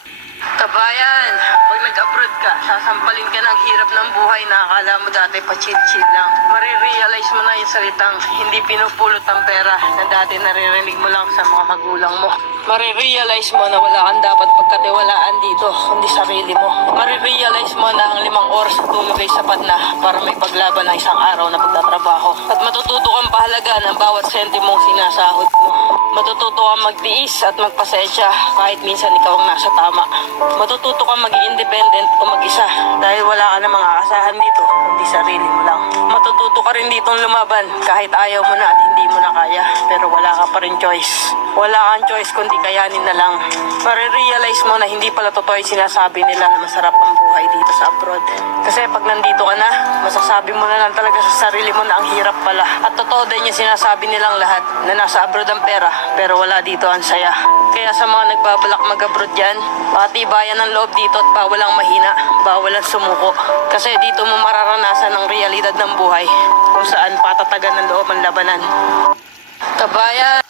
Kabayan, pag nag-abroad ka, sasampalin ka ng hirap ng buhay na akala mo dati pa chill-chill lang. Marirealize mo na yung salitang hindi pinupulot ang pera na dati naririnig mo lang sa mga magulang mo. Marirealize mo na wala kang dapat pagkatiwalaan dito, kundi sarili mo. Marirealize mo na ang 5 oras na tulog ay sapat na para may paglaban ng isang araw na pagtatrabaho. At matututo kang pahalagaan ng bawat sentimong sinasahod mo. Matututo kang magtiis at magpasensya kahit minsan ikaw ang nasa tama. Matututo kang maging independent o mag-isa dahil wala ka na mga asahan dito, kundi sarili mo lang. Matututo ka rin ditong lumaban kahit ayaw mo na at hindi mo na kaya, pero wala ka pa rin choice. Wala kang choice kundi kayanin na lang. Marirealize mo na hindi pala totoo yung sinasabi nila na masarap ang buhay dito sa abroad. Kasi pag nandito ka na, masasabi mo na lang talaga sa sarili mo na ang hirap pala. At totoo din yung sinasabi nilang lahat na nasa abroad ang pera, pero wala dito ang saya. Kaya sa mga nagbabalak mag-abroad dyan, patibayan ng loob dito at bawal ang mahina, bawal ang sumuko. Kasi dito mo mararanasan ang realidad ng buhay kung saan patatagan ng loob ang labanan. Kabayan!